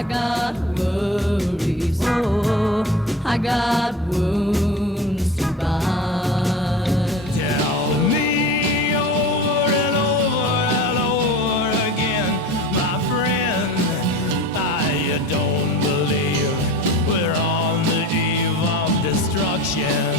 I got worries, oh, I got wounds to bind. Tell me over and over and over again, my friend, I don't believe we're on the eve of destruction.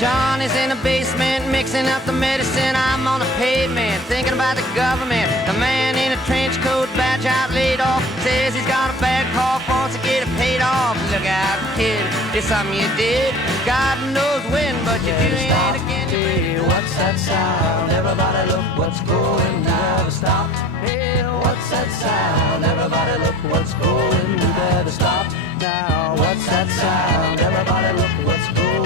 Johnny's in the basement mixing up the medicine. I'm on the pavement thinking about the government. The man in a trench coat, badge out, laid off, says he's got a bad cough, wants to get it paid off. Look out, kid, it's something you did. God knows when, but you do it again. Hey, what's that sound? Everybody look what's going down. Stop. Hey, what's that sound? Everybody look what's going. We better stop now. What's that sound? Everybody look what's going.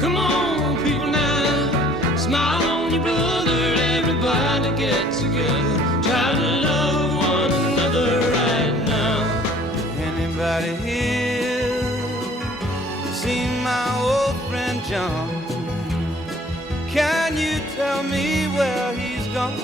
Come on, people now, smile on your brother. Everybody get together, try to love one another right now. Anybody here seen my old friend John? Can you tell me where he's gone?